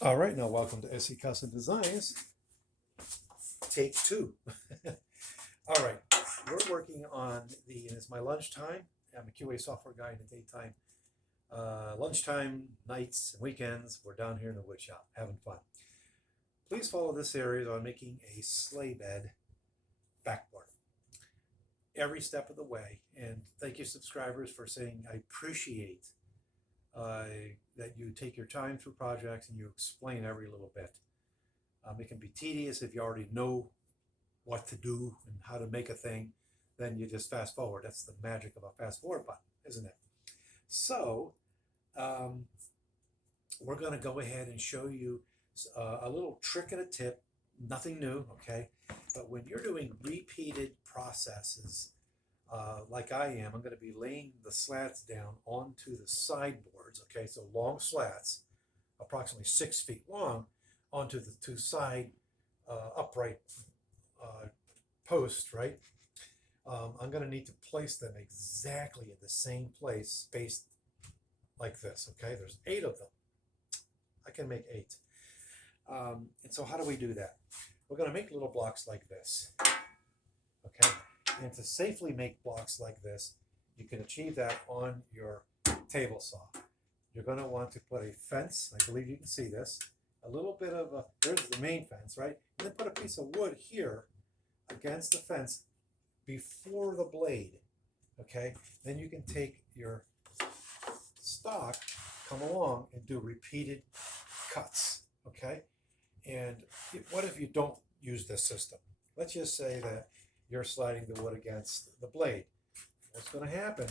All right, now welcome to SE Custom Designs, take two. All right, we're working on and it's my lunchtime. I'm a QA software guy in the daytime. Lunchtime, nights, and weekends, we're down here in the wood shop having fun. Please follow this series on making a sleigh bed backboard every step of the way. And thank you, subscribers, for saying I appreciate that you take your time through projects and you explain every little bit. It can be tedious if you already know what to do and how to make a thing, then you just fast forward. That's the magic of a fast forward button, isn't it? So we're going to go ahead and show you a little trick and a tip, nothing new, okay? But when you're doing repeated processes, like I am, I'm going to be laying the slats down onto the sideboards, okay? So long slats, approximately 6 feet long, onto the two side upright posts, right? I'm going to need to place them exactly in the same place, spaced like this, okay? There's 8 of them. I can make 8. And so how do we do that? We're going to make little blocks like this, okay? And to safely make blocks like this, you can achieve that on your table saw. You're going to want to put a fence. I believe you can see this. A little bit of there's the main fence, right? And then put a piece of wood here against the fence before the blade, okay? Then you can take your stock, come along and do repeated cuts, okay? And what if you don't use this system? Let's just say that you're sliding the wood against the blade. What's going to happen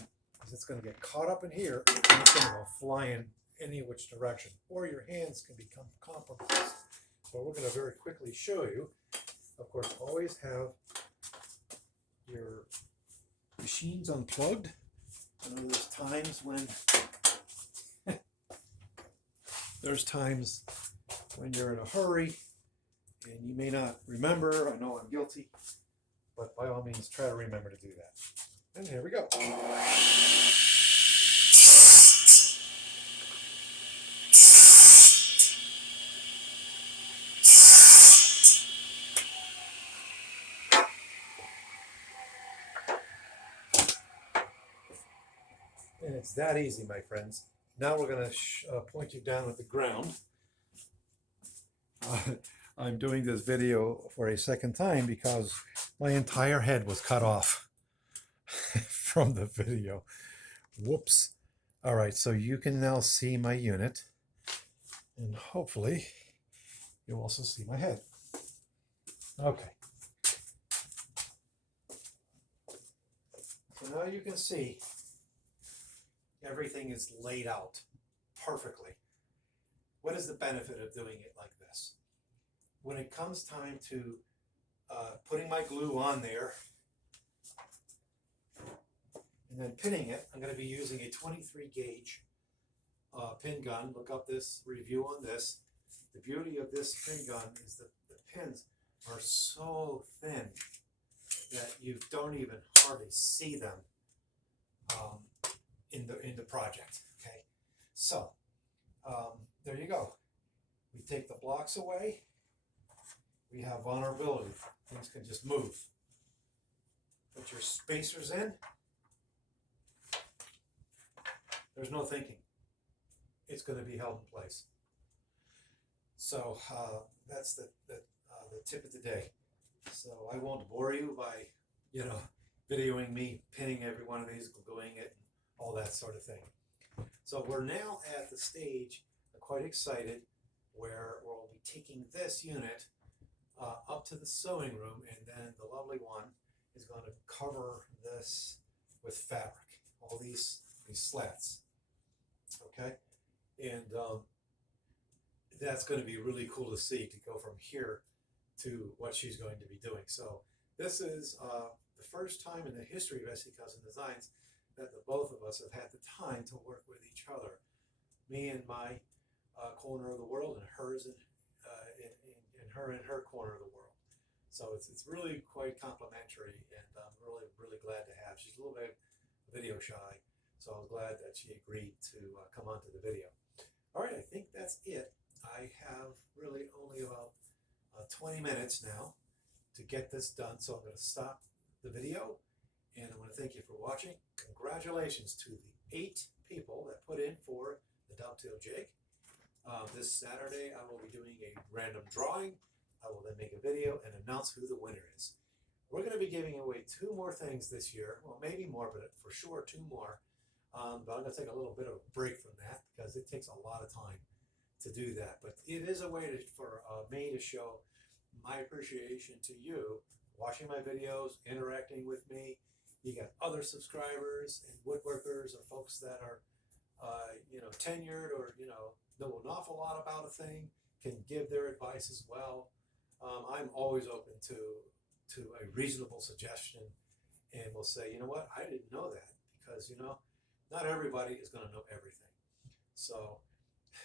is it's going to get caught up in here and it's going to go flying any which direction, or your hands can become compromised. So we're going to very quickly show you. Of course, always have your machines unplugged. I know there's times when you're in a hurry and you may not remember. I know I'm guilty, but by all means try to remember to do that. And here we go. And it's that easy, my friends. Now we're going to point you down at the ground. I'm doing this video for a second time because my entire head was cut off from the video. Whoops. All right, so you can now see my unit, and hopefully you'll also see my head. Okay. So now you can see everything is laid out perfectly. What is the benefit of doing it like this? When it comes time to putting my glue on there and then pinning it, I'm going to be using a 23 gauge pin gun. Look up this review on this. The beauty of this pin gun is that the pins are so thin that you don't even hardly see them in the project. Okay, so there you go. We take the blocks away. We have vulnerability. Things can just move. Put your spacers in. There's no thinking. It's going to be held in place. So that's the tip of the day. So I won't bore you by, videoing me pinning every one of these, gluing it, and all that sort of thing. So we're now at the stage, quite excited, where we'll be taking this unit up to the sewing room, and then the lovely one is going to cover this with fabric, all these slats, okay? And that's going to be really cool to see, to go from here to what she's going to be doing. So this is the first time in the history of SE Custom Designs that the both of us have had the time to work with each other. Me in my corner of the world, and hers in her corner of the world. So it's really quite complimentary, and I'm really glad to have. She's a little bit video shy, so I'm glad that she agreed to come onto the video. All right, I think that's it. I I have really only about 20 minutes now to get this done, so I'm going to stop the video, and I want to thank you for watching. Congratulations to the 8 people that put in for the dovetail jig. This Saturday I will be doing a random drawing. I will then make a video and announce who the winner is. We're going to be giving away 2 more things this year. Well, maybe more, but for sure 2 more. But I'm going to take a little bit of a break from that because it takes a lot of time to do that. But it is a way for me to show my appreciation to you, watching my videos, interacting with me. You got other subscribers and woodworkers or folks that are, tenured or, know an awful lot about a thing, can give their advice as well. I'm always open to a reasonable suggestion, and we'll say, you know what, I didn't know that, because, not everybody is going to know everything. So,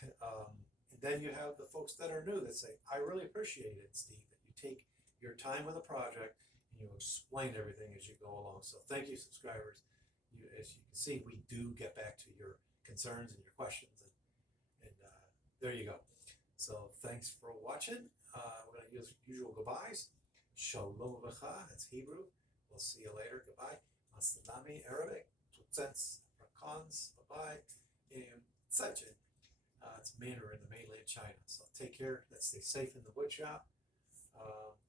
and then you have the folks that are new that say, I really appreciate it, Steve, that you take your time with a project and you explain everything as you go along. So thank you, subscribers. As you can see, we do get back to your concerns and your questions, and there you go. So thanks for watching. We're going to use usual goodbyes. Shalom Aleichem, that's Hebrew. We'll see you later. Goodbye. Masalami, Arabic. Tutsens, Afrikaans, bye-bye. And Sachin. It's Mandarin in the mainland China. So take care. Let's stay safe in the wood shop.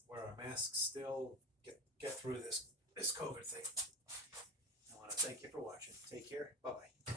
Wear our masks still. Get through this COVID thing. I want to thank you for watching. Take care. Bye-bye.